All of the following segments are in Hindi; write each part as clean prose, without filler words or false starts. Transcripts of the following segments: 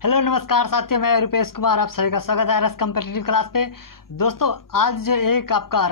हेलो नमस्कार साथियों, मैं रुपेश कुमार, आप सभी का स्वागत है रस कम्पिटिटिव क्लास पे। दोस्तों आज जो एक आपका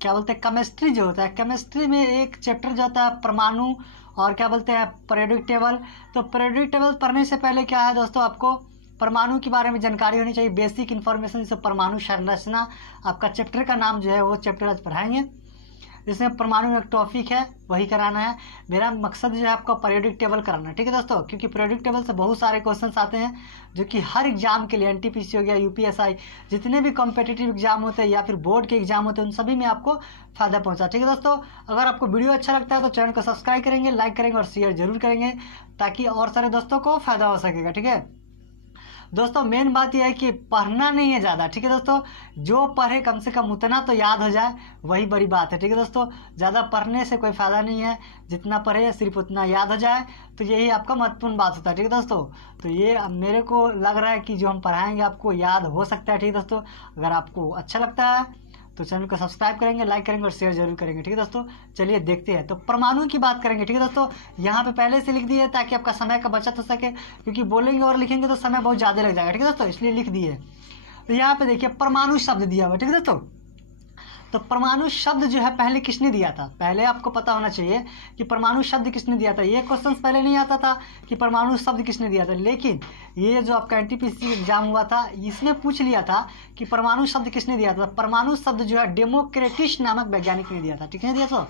क्या बोलते हैं केमिस्ट्री जो होता है, केमिस्ट्री में एक चैप्टर जो होता है परमाणु और क्या बोलते हैं पीरियोडिक टेबल। तो पीरियोडिक टेबल पढ़ने से पहले क्या है दोस्तों, आपको परमाणु के बारे में जानकारी होनी चाहिए, बेसिक इन्फॉर्मेशन। जैसे परमाणु संरचना आपका चैप्टर का नाम जो है वो चैप्टर आज पढ़ाएंगे। इसमें परमाणु एक टॉपिक है, वही कराना है। मेरा मकसद जो है आपको पीरियोडिक टेबल कराना है, ठीक है दोस्तों, क्योंकि पीरियोडिक टेबल से बहुत सारे क्वेश्चंस आते हैं जो कि हर एग्जाम के लिए, एनटीपीसी हो गया, यूपीएसआई, जितने भी कॉम्पिटिटिव एग्जाम होते हैं या फिर बोर्ड के एग्जाम होते हैं, उन सभी में आपको फायदा पहुंचा। ठीक है दोस्तों, अगर आपको वीडियो अच्छा लगता है तो चैनल को सब्सक्राइब करेंगे, लाइक करेंगे और शेयर जरूर करेंगे ताकि और सारे दोस्तों को फायदा हो सकेगा। ठीक है दोस्तों, मेन बात यह है कि पढ़ना नहीं है ज़्यादा। ठीक है दोस्तों, जो पढ़े कम से कम उतना तो याद हो जाए, वही बड़ी बात है। ठीक है दोस्तों, ज़्यादा पढ़ने से कोई फ़ायदा नहीं है, जितना पढ़े सिर्फ उतना याद हो जाए, तो यही आपका महत्वपूर्ण बात होता है। ठीक है दोस्तों, तो ये मेरे को लग रहा है कि जो हम पढ़ाएंगे आपको याद हो सकता है। ठीक है दोस्तों, अगर आपको अच्छा लगता है तो चैनल को सब्सक्राइब करेंगे, लाइक करेंगे और शेयर जरूर करेंगे। ठीक है दोस्तों, चलिए देखते हैं। तो परमाणु की बात करेंगे। ठीक है दोस्तों, यहाँ पे पहले से लिख दिए ताकि आपका समय का बचत हो सके, क्योंकि बोलेंगे और लिखेंगे तो समय बहुत ज़्यादा लग जाएगा। ठीक है दोस्तों, इसलिए लिख दिए। तो यहाँ पे देखिए परमाणु शब्द दिया हुआ। ठीक है दोस्तों, तो परमाणु शब्द जो है पहले किसने दिया था, पहले आपको पता होना चाहिए कि परमाणु शब्द किसने दिया था। ये क्वेश्चन पहले नहीं आता था कि परमाणु शब्द किसने दिया था, लेकिन ये जो आपका एनटीपीसी एग्जाम हुआ था इसमें पूछ लिया था कि परमाणु शब्द किसने दिया था। परमाणु शब्द जो है डेमोक्रेटिस नामक वैज्ञानिक ने दिया था। ठीक है दिया था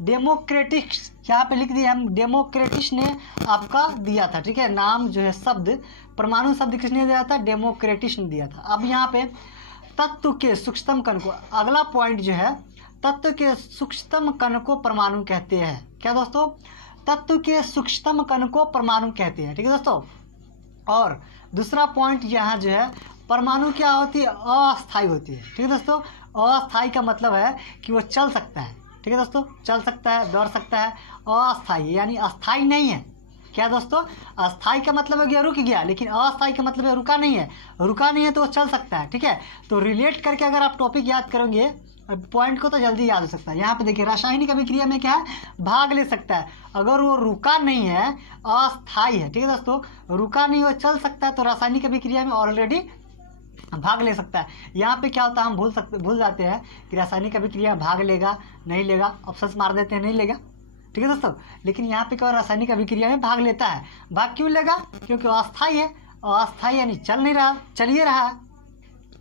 डेमोक्रेटिस, यहाँ पे लिख दिया हम, डेमोक्रेटिस ने आपका दिया था। ठीक है, नाम जो है शब्द परमाणु शब्द किसने दिया था, डेमोक्रेटिस ने दिया था। अब यहाँ पे तत्व के सूक्ष्मतम कण को, अगला पॉइंट जो है, तत्व के सूक्ष्मतम कण को परमाणु कहते हैं। क्या दोस्तों, तत्व के सूक्ष्मतम कण को परमाणु कहते हैं। ठीक है दोस्तों, और दूसरा पॉइंट यहाँ जो है, परमाणु क्या होती है, अस्थायी होती है। ठीक है दोस्तों, अस्थायी का मतलब है कि वो चल सकता है। ठीक है दोस्तों, चल सकता है, दौड़ सकता है। अस्थायी यानी अस्थायी नहीं है। क्या दोस्तों, अस्थाई का मतलब है कि रुक गया, लेकिन अस्थाई का मतलब है रुका नहीं है। रुका नहीं है तो वो चल सकता है। ठीक है, तो रिलेट करके अगर आप टॉपिक याद करोगे पॉइंट को तो जल्दी याद हो सकता है। यहाँ पे देखिए रासायनिक अभिक्रिया में क्या है, भाग ले सकता है। अगर वो रुका नहीं है, अस्थाई है। ठीक है दोस्तों, रुका नहीं, वो चल सकता है, तो रासायनिक अभिक्रिया में ऑलरेडी भाग ले सकता है। यहाँ पे क्या होता है, हम भूल जाते हैं कि रासायनिक अभिक्रिया भाग लेगा नहीं लेगा, ऑप्शन मार देते हैं नहीं लेगा। ठीक है दोस्तों, लेकिन यहाँ पे क्या रासायनिक अभिक्रिया में भाग लेता है। भाग क्यों लेगा, क्योंकि अस्थाई है। अस्थाई यानी चल नहीं रहा, चलिए रहा है।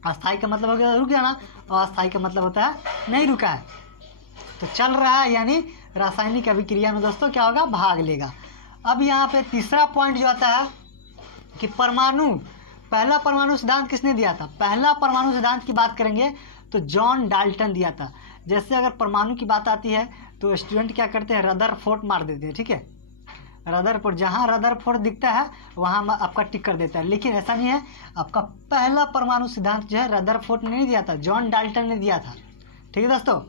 अस्थाई का मतलब हो गया रुक जाना, अस्थाई का मतलब होता है नहीं रुका है, तो चल रहा है, यानी रासायनिक अभिक्रिया में दोस्तों क्या होगा, भाग लेगा। अब यहाँ पे तीसरा पॉइंट जो आता है कि परमाणु, पहला परमाणु सिद्धांत किसने दिया था। पहला परमाणु सिद्धांत की बात करेंगे तो जॉन डाल्टन दिया था। जैसे अगर परमाणु की बात आती है तो स्टूडेंट क्या करते हैं, रदरफोर्ड मार देते हैं। ठीक है, रदरफोर्ड, जहाँ रदरफोर्ड दिखता है वहाँ आपका टिक कर देता है, लेकिन ऐसा नहीं है। आपका पहला परमाणु सिद्धांत जो है रदरफोर्ड ने नहीं दिया था, जॉन डाल्टन ने दिया था। ठीक है दोस्तों,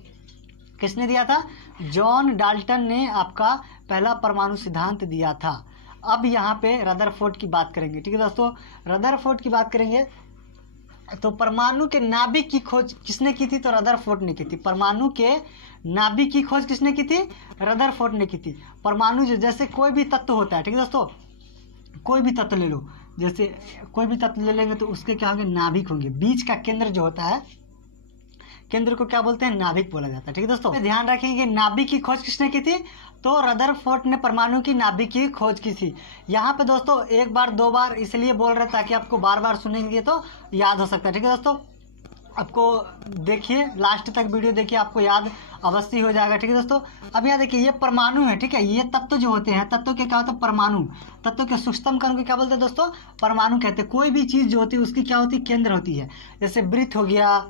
किसने दिया था, जॉन डाल्टन ने आपका पहला परमाणु सिद्धांत दिया था। अब यहाँ पे रदरफोर्ड की बात करेंगे। ठीक है दोस्तों, रदरफोर्ड की बात करेंगे तो परमाणु के नाभिक की खोज किसने की थी, तो रदरफोर्ड ने की थी। परमाणु के नाभिक की खोज किसने की थी, रदरफोर्ड ने की थी। परमाणु जो, जैसे कोई भी तत्व होता है, ठीक है दोस्तों, कोई भी तत्व ले लो, जैसे कोई भी तत्व ले लेंगे तो उसके क्या होंगे, नाभिक होंगे। बीच का केंद्र जो होता है, केंद्र को क्या बोलते हैं, नाभिक बोला जाता है। ठीक है दोस्तों, ध्यान रखेंगे नाभिक की खोज किसने की थी, तो रदरफोर्ड ने परमाणु की नाभिक की खोज की थी। यहाँ पे दोस्तों एक बार दो बार इसलिए बोल रहे ताकि आपको बार बार सुनेंगे तो याद हो सकता है। ठीक है दोस्तों, आपको देखिए लास्ट तक वीडियो देखिए, आपको याद अवश्य हो जाएगा। ठीक है दोस्तों, अब यहाँ देखिए ये परमाणु है। ठीक है, ये तत्व जो होते हैं, तत्व के क्या होता है, परमाणु। तत्व के सूक्ष्मतम कण को क्या बोलते हैं दोस्तों, परमाणु कहते हैं। कोई भी चीज़ जो होती है उसकी क्या होती है, केंद्र होती है। जैसे वृत्त हो गया,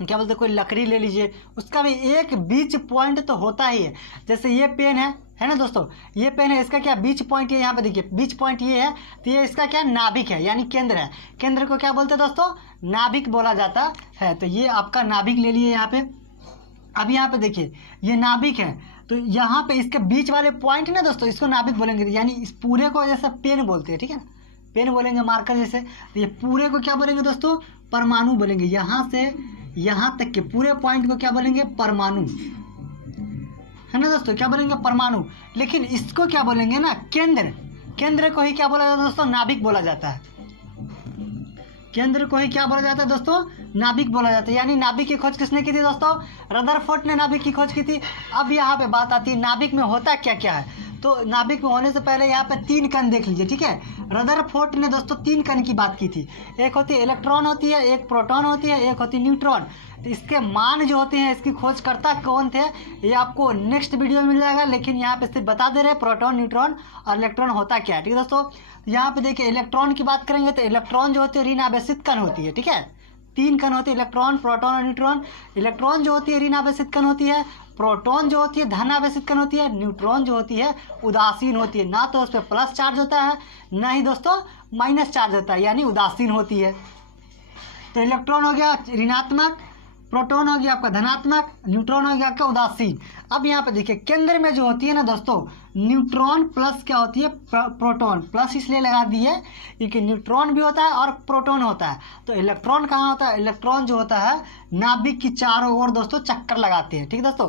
क्या बोलते हैं, कोई लकड़ी ले लीजिए, उसका भी एक बीच पॉइंट तो होता ही है। जैसे ये पेन है ना दोस्तों, ये पेन है, इसका क्या बीच पॉइंट है, यहाँ पे देखिए बीच पॉइंट ये है, तो ये इसका क्या नाभिक है, यानी केंद्र है। केंद्र को क्या बोलते हैं दोस्तों, नाभिक बोला जाता है। तो ये आपका नाभिक ले लिए यहाँ पे। अब यहाँ पे देखिए ये नाभिक है, तो यहाँ पे इसके बीच वाले पॉइंट ना दोस्तों, इसको नाभिक बोलेंगे, यानी इस पूरे को जैसे पेन बोलते हैं। ठीक है ना, पेन बोलेंगे, मार्कर जैसे, तो ये पूरे को क्या बोलेंगे दोस्तों, परमाणु बोलेंगे। यहाँ से यहाँ तक के पूरे पॉइंट को क्या बोलेंगे, परमाणु, है ना दोस्तों, क्या बोलेंगे, परमाणु। लेकिन इसको क्या बोलेंगे ना, केंद्र, केंद्र को ही क्या बोला जाता है दोस्तों, नाभिक बोला जाता है। केंद्र को ही क्या बोला जाता है दोस्तों, नाभिक बोला जाता है। यानी नाभिक की खोज किसने की थी दोस्तों, रदरफोर्ड ने नाभिक की खोज की थी। अब यहाँ पे बात आती है नाभिक में होता क्या क्या है। तो नाभिक में होने से पहले यहाँ पे 3 कण देख लीजिए, ठीक है। रदरफोर्ड ने दोस्तों 3 कण की बात की थी। एक होती है इलेक्ट्रॉन होती है, एक प्रोटॉन होती है, एक होती है न्यूट्रॉन। तो इसके मान जो होते हैं, इसकी खोजकर्ता कौन थे, ये आपको नेक्स्ट वीडियो में मिल जाएगा। लेकिन यहाँ पे सिर्फ बता दे रहे हैं प्रोटॉन, न्यूट्रॉन और इलेक्ट्रॉन होता क्या है, ठीक है दोस्तों। यहाँ पे देखिए इलेक्ट्रॉन की बात करेंगे तो इलेक्ट्रॉन जो होती है ऋण आवेशित कण होती है, ठीक है। 3 कण होती है, इलेक्ट्रॉन, प्रोटॉन और न्यूट्रॉन। इलेक्ट्रॉन जो होती है ऋण आवेशित कण होती है, प्रोटॉन जो होती है धन आवेशित कण होती है, न्यूट्रॉन जो होती है उदासीन होती है। ना तो उस पर प्लस चार्ज होता है, ना ही दोस्तों माइनस चार्ज होता है, यानी उदासीन होती है। तो इलेक्ट्रॉन हो गया ऋणात्मक, प्रोटॉन हो गया आपका धनात्मक, न्यूट्रॉन हो गया आपका उदासीन। अब यहाँ पे देखिए केंद्र में जो होती है ना दोस्तों, न्यूट्रॉन प्लस क्या होती है, प्रोटॉन। प्लस इसलिए लगा दी है क्योंकि न्यूट्रॉन भी होता है और प्रोटॉन होता है। तो इलेक्ट्रॉन कहाँ होता है, इलेक्ट्रॉन जो होता है नाभिक की चारों ओर दोस्तों चक्कर लगाते हैं, ठीक है दोस्तों।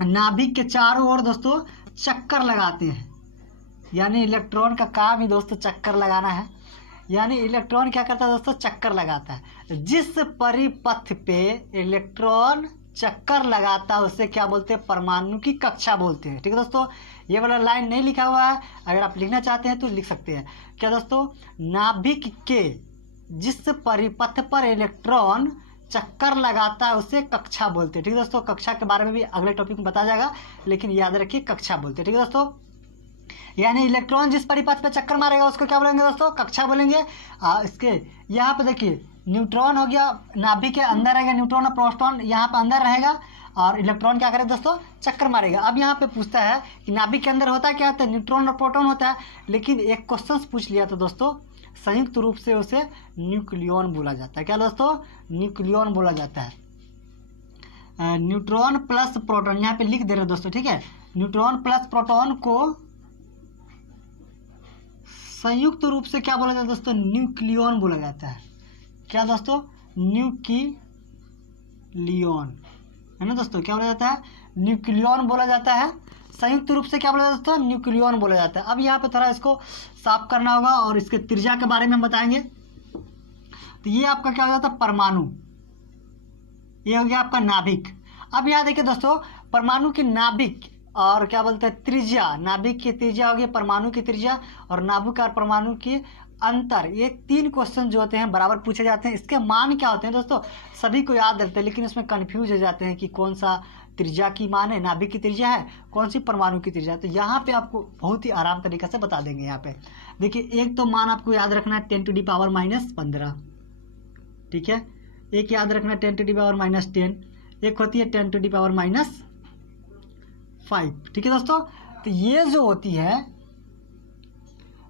नाभिक के चारों ओर दोस्तों चक्कर लगाते हैं, यानी इलेक्ट्रॉन का काम ही दोस्तों चक्कर लगाना है। यानी इलेक्ट्रॉन क्या करता है दोस्तों, चक्कर लगाता है। जिस परिपथ पे इलेक्ट्रॉन चक्कर लगाता है उसे क्या बोलते हैं, परमाणु की कक्षा बोलते हैं, ठीक है दोस्तों। ये वाला लाइन नहीं लिखा हुआ है, अगर आप लिखना चाहते हैं तो लिख सकते हैं। क्या दोस्तों, नाभिक के जिस परिपथ पर इलेक्ट्रॉन चक्कर लगाता है उसे कक्षा बोलते हैं, ठीक है दोस्तों। कक्षा के बारे में भी अगले टॉपिक में बताया जाएगा, लेकिन याद रखिए कक्षा बोलते हैं, ठीक है दोस्तों। यानी इलेक्ट्रॉन जिस परिपथ पे चक्कर मारेगा उसको क्या बोलेंगे दोस्तों, कक्षा बोलेंगे। इसके यहाँ पे देखिए न्यूट्रॉन हो गया, नाभिक के अंदर रहेगा न्यूट्रॉन और प्रोटॉन यहाँ पे अंदर रहेगा, और इलेक्ट्रॉन क्या करेगा दोस्तों, चक्कर मारेगा। अब यहाँ पे पूछता है कि नाभिक के अंदर होता क्या होता है, न्यूट्रॉन और प्रोटॉन होता है। लेकिन एक क्वेश्चन पूछ लिया था दोस्तों, संयुक्त रूप से उसे न्यूक्लियॉन बोला जाता है। क्या दोस्तों, न्यूक्लियॉन बोला जाता है। न्यूट्रॉन प्लस प्रोटॉन यहाँ पे लिख दे रहे दोस्तों, ठीक है। न्यूट्रॉन प्लस प्रोटॉन को संयुक्त रूप से क्या बोला जाता है दोस्तों, न्यूक्लियॉन बोला जाता है। क्या दोस्तों, न्यूक्लियॉन है ना दोस्तों, क्या बोला जाता है, न्यूक्लियॉन बोला जाता है। संयुक्त रूप से क्या बोला जाता है दोस्तों, न्यूक्लियॉन बोला जाता है। अब यहाँ पे थोड़ा इसको साफ करना होगा और इसके त्रिज्या के बारे में हम बताएंगे। तो ये आपका क्या हो जाता है, परमाणु। ये हो गया आपका नाभिक। अब यहाँ देखिए दोस्तों, परमाणु की नाभिक और क्या बोलते हैं त्रिज्या, नाभिक की त्रिज्या हो गई, परमाणु की त्रिज्या, और नाभिक और परमाणु की अंतर। ये 3 क्वेश्चन जो होते हैं बराबर पूछे जाते हैं। इसके मान क्या होते हैं दोस्तों, सभी को याद रखते हैं, लेकिन इसमें कंफ्यूज हो जाते हैं कि कौन सा त्रिज्या की मान है, नाभिक की त्रिज्या है, कौन सी परमाणु की त्रिज्या है। तो यहाँ पे आपको बहुत ही आराम तरीके से बता देंगे। यहाँ पे देखिए, एक तो मान आपको याद रखना है 10⁻⁻15, ठीक है। एक याद रखना 10⁻⁻10, एक होती है 10⁻⁻5, ठीक है दोस्तों। तो ये जो होती है,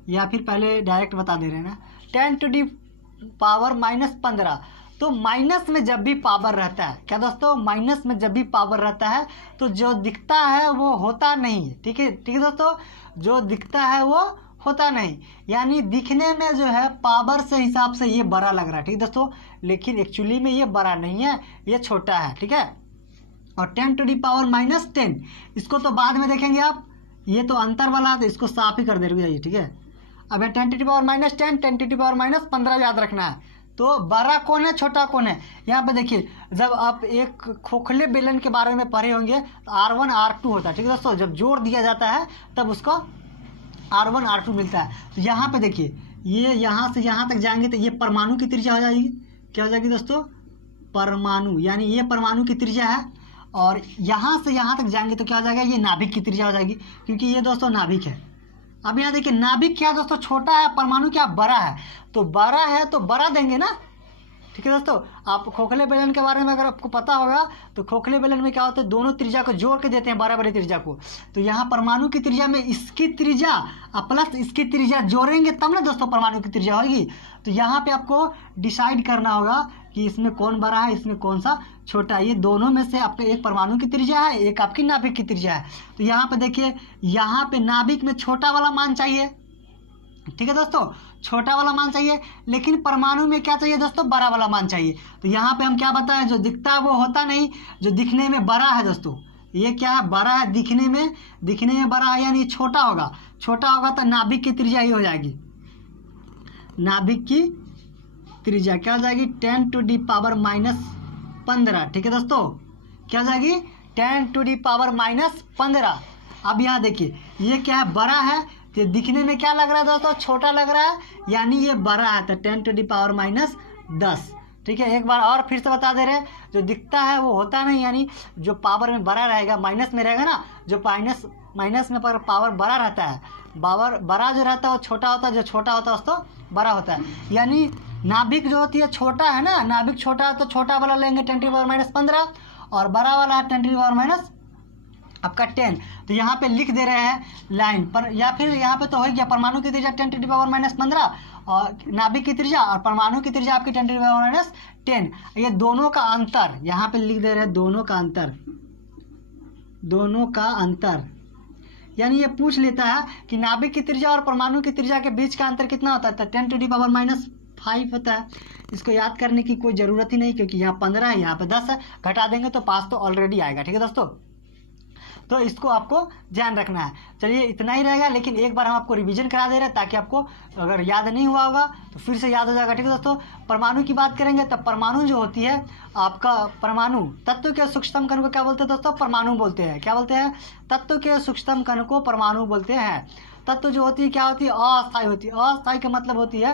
या फिर पहले डायरेक्ट बता दे रहे हैं ना, 10⁻⁻15। तो माइनस में जब भी पावर रहता है, क्या दोस्तों, माइनस में जब भी पावर रहता है तो जो दिखता है वो होता नहीं है, ठीक है, ठीक है दोस्तों। जो दिखता है वो होता नहीं, यानी दिखने में जो है पावर से हिसाब से ये बड़ा लग रहा है, ठीक है दोस्तों, लेकिन एक्चुअली में ये बड़ा नहीं है, ये छोटा है, ठीक है। और 10⁻⁻10 इसको तो बाद में देखेंगे आप, ये तो अंतर वाला, तो इसको साफ ही कर दे रही है, ठीक है। अब 10⁻⁻10 10⁻⁻15 याद रखना है। तो बड़ा कौन है, छोटा कौन है। यहाँ पे देखिए, जब आप एक खोखले बेलन के बारे में पढ़े होंगे तो R1 R2 होता है, ठीक है दोस्तों। जब जोड़ दिया जाता है तब उसको R1 R2 मिलता है। तो यहाँ पे देखिए, ये यहाँ से यहाँ तक जाएंगे तो ये परमाणु की त्रिज्या हो जाएगी। क्या हो जाएगी दोस्तों, परमाणु, यानी ये परमाणु की त्रिज्या है। और यहाँ से यहाँ तक जाएंगे तो क्या हो जाएगा, ये नाभिक की त्रिज्या हो जाएगी, क्योंकि ये दोस्तों नाभिक है। अब यहाँ देखिए, नाभिक क्या दोस्तों, छोटा है, परमाणु क्या बड़ा है। तो बड़ा है तो बड़ा देंगे ना, ठीक है दोस्तों। आप खोखले बेलन के बारे में अगर आपको पता होगा तो खोखले बेलन में क्या होता है, दोनों त्रिज्या को जोड़ के देते हैं, बड़ा बड़ी त्रिज्या को। तो यहाँ परमाणु की त्रिज्या में इसकी त्रिज्या प्लस इसकी त्रिज्या जोड़ेंगे तब ना दोस्तों परमाणु की त्रिज्या होगी। तो यहाँ पे आपको डिसाइड करना होगा कि इसमें कौन बड़ा है, इसमें कौन सा छोटा है। ये दोनों में से आपका एक परमाणु की त्रिज्या है, एक आपकी नाभिक की त्रिज्या है। तो यहाँ पे देखिए, यहाँ पे नाभिक में छोटा वाला मान चाहिए, ठीक है दोस्तों, छोटा वाला मान चाहिए, लेकिन परमाणु में क्या चाहिए दोस्तों, बड़ा वाला मान चाहिए। तो यहाँ पे हम क्या बताएं, जो दिखता है वो होता नहीं, जो दिखने में बड़ा है दोस्तों, ये क्या है, बड़ा है, दिखने में बड़ा है, यानी छोटा होगा। छोटा होगा तो नाभिक की त्रिज्या ही हो जाएगी। नाभिक की त्रिज्या क्या हो जाएगी 10⁻⁻15। ठीक है दोस्तों, क्या हो जाएगी 10⁻⁻15। अब यहाँ देखिए ये क्या है, बड़ा है, तो दिखने में क्या लग रहा है दोस्तों, छोटा लग रहा है, यानी ये बड़ा है, तो 10⁻⁻10। ठीक है, एक बार और फिर से बता दे रहे हैं, जो दिखता है वो होता नहीं, यानी जो पावर में बड़ा रहेगा माइनस में रहेगा ना, जो माइनस में पर पावर बड़ा रहता है, पावर बड़ा जो रहता है वो छोटा होता है, जो छोटा होता है उसको बड़ा होता है। यानी नाभिक जो होती है छोटा है ना, नाभिक छोटा है तो छोटा वाला लेंगे 10⁻⁻15 और बड़ा वाला है 10⁻⁻ आपका 10। तो यहाँ पे लिख दे रहे हैं लाइन पर, या फिर यहाँ पे तो हो गया परमाणु की त्रिज्या 10⁻⁻15 और नाभिक की त्रिज्या और परमाणु की त्रिज्या आपकी 10⁻⁻10। ये दोनों का अंतर यहाँ पे लिख दे रहे हैं, दोनों का अंतर यानी ये पूछ लेता है कि नाभिक की त्रिज्या और परमाणु की त्रिज्या के बीच का अंतर कितना होता है, तो 10⁻⁻5 होता है। इसको याद करने की कोई ज़रूरत ही नहीं, क्योंकि यहाँ 15 है, यहाँ पे 10 है, घटा देंगे तो पास तो ऑलरेडी आएगा। ठीक है दोस्तों, तो इसको आपको ध्यान रखना है। चलिए इतना ही रहेगा, लेकिन एक बार हम आपको रिवीजन करा दे रहे हैं ताकि आपको अगर याद नहीं हुआ होगा तो फिर से याद हो जाएगा। ठीक है दोस्तों, परमाणु की बात करेंगे तो परमाणु जो होती है आपका, परमाणु तत्व के सूक्ष्मतम कण को क्या बोलते हैं दोस्तों, परमाणु बोलते हैं। क्या बोलते हैं, तत्व के सूक्ष्मतम कण को परमाणु बोलते हैं। तत्व जो होती है क्या होती है, अस्थायी होती है। अस्थायी का मतलब होती है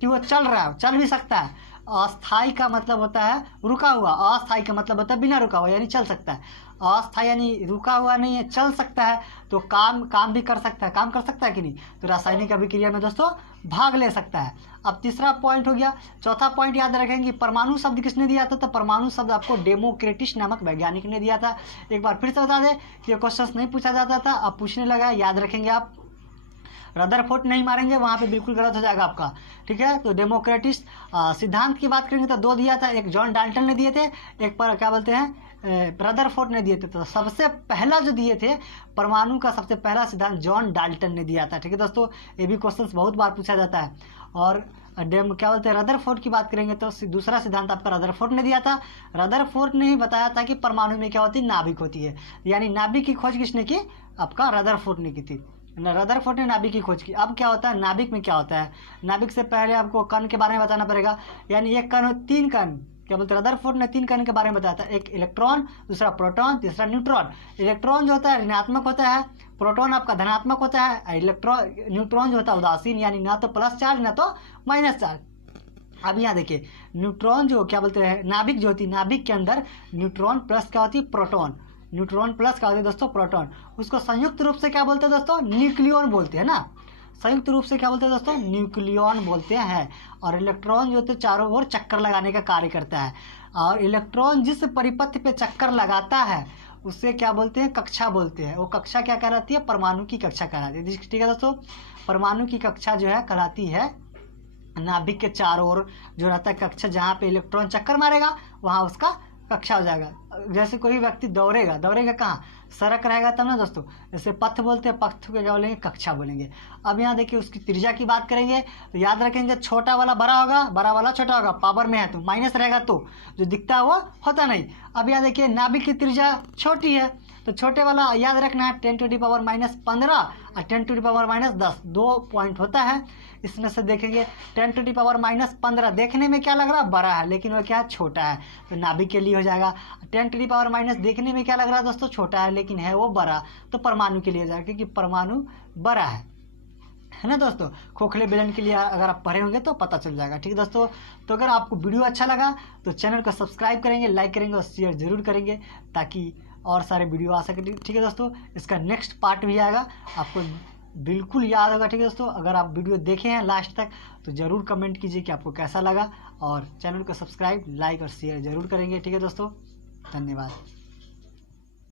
कि वो चल रहा है, चल भी सकता है। अस्थायी का मतलब होता है रुका हुआ, अस्थायी का मतलब होता है बिना रुका हुआ, यानी चल सकता है। अस्थायी यानी रुका हुआ नहीं है, चल सकता है, तो काम भी कर सकता है। काम कर सकता है कि नहीं, तो रासायनिक अभिक्रिया में दोस्तों भाग ले सकता है। अब तीसरा पॉइंट हो गया। चौथा पॉइंट याद रखेंगे, परमाणु शब्द किसने दिया था, तो परमाणु शब्द आपको डेमोक्रिटस नामक वैज्ञानिक ने दिया था। एक बार फिर से बता दें कि ये क्वेश्चन नहीं पूछा जाता था, अब पूछने लगा, याद रखेंगे आप। रदरफोर्ड नहीं मारेंगे, वहाँ पे बिल्कुल गलत हो जाएगा आपका। ठीक है, तो डेमोक्रेटिस सिद्धांत की बात करेंगे तो 2 दिया था, एक जॉन डाल्टन ने दिए थे, एक पर क्या बोलते हैं रदरफोर्ड ने दिए थे। तो सबसे पहला जो दिए थे परमाणु का सबसे पहला सिद्धांत जॉन डाल्टन ने दिया था। ठीक है दोस्तों, ये भी क्वेश्चन बहुत बार पूछा जाता है। और क्या बोलते हैं रदरफोर्ड की बात करेंगे तो दूसरा सिद्धांत आपका रदरफोर्ड ने दिया था। रदरफोर्ड ने ही बताया था कि परमाणु में क्या होती है, नाभिक होती है। यानी नाभिक की खोज किसने की, आपका रदरफोर्ड ने की थी। रदरफोर्ड ने नाभिक की खोज की। अब क्या होता है, नाभिक में क्या होता है, नाभिक से पहले आपको कण के बारे में बताना पड़ेगा। यानी एक कण, 3 कण, क्या बोलते हैं रदरफोर्ड ने 3 कण के बारे में बताया था, एक इलेक्ट्रॉन, दूसरा प्रोटॉन, तीसरा न्यूट्रॉन। इलेक्ट्रॉन जो होता है ऋणात्मक होता है, प्रोटॉन आपका धनात्मक होता है, न्यूट्रॉन जो होता है उदासीन, यानी ना तो प्लस चार्ज ना तो माइनस चार्ज। अब यहाँ देखिए न्यूट्रॉन जो क्या बोलते हैं, नाभिक जो होती है, नाभिक के अंदर न्यूट्रॉन प्लस क्या होती है, प्रोटॉन। न्यूट्रॉन प्लस क्या होती है दोस्तों, प्रोटॉन। उसको संयुक्त रूप से क्या बोलते हैं दोस्तों, न्यूक्लियॉन बोलते हैं ना। संयुक्त रूप से क्या बोलते हैं दोस्तों, न्यूक्लियॉन बोलते हैं। और इलेक्ट्रॉन जो होते हैं चारों ओर चक्कर लगाने का कार्य करता है। और इलेक्ट्रॉन जिस परिपथ पे चक्कर लगाता है उससे क्या बोलते हैं, कक्षा बोलते हैं। वो कक्षा क्या कहलाती है, परमाणु की कक्षा कहलाती है। ठीक है दोस्तों, परमाणु की कक्षा जो है कहलाती है नाभिक के चारों ओर जो रहता है कक्षा, जहाँ पे इलेक्ट्रॉन चक्कर मारेगा वहाँ उसका कक्षा हो जाएगा। जैसे कोई व्यक्ति दौड़ेगा कहाँ, सड़क रहेगा तब ना दोस्तों, जैसे पथ बोलते हैं, पथ को क्या बोलेंगे, कक्षा बोलेंगे। अब यहाँ देखिए उसकी त्रिज्या की बात करेंगे तो याद रखेंगे छोटा वाला बड़ा होगा, बड़ा वाला छोटा होगा, पावर में है तो माइनस रहेगा, तो जो दिखता है वो होता नहीं। अब यहाँ देखिए नाभिक की त्रिज्या छोटी है तो छोटे वाला याद रखना है 10⁻⁻15 और 10⁻⁻10, 2 पॉइंट होता है। इसमें से देखेंगे 10⁻⁻15 देखने में क्या लग रहा है, बड़ा है, लेकिन वो क्या है, छोटा है, तो नाभिक के लिए हो जाएगा। 10⁻⁻- देखने में क्या लग रहा है दोस्तों, छोटा है, लेकिन है वो बड़ा, तो परमाणु के लिए हो जाएगा, क्योंकि परमाणु बड़ा है ना दोस्तों। खोखले बेलन के लिए अगर आप पढ़े होंगे तो पता चल जाएगा। ठीक है दोस्तों, तो अगर आपको वीडियो अच्छा लगा तो चैनल को सब्सक्राइब करेंगे, लाइक करेंगे और शेयर जरूर करेंगे ताकि और सारे वीडियो आ सके। ठीक है दोस्तों, इसका नेक्स्ट पार्ट भी आएगा, आपको बिल्कुल याद होगा। ठीक है दोस्तों, अगर आप वीडियो देखे हैं लास्ट तक तो ज़रूर कमेंट कीजिए कि आपको कैसा लगा, और चैनल को सब्सक्राइब, लाइक और शेयर जरूर करेंगे। ठीक है दोस्तों, धन्यवाद।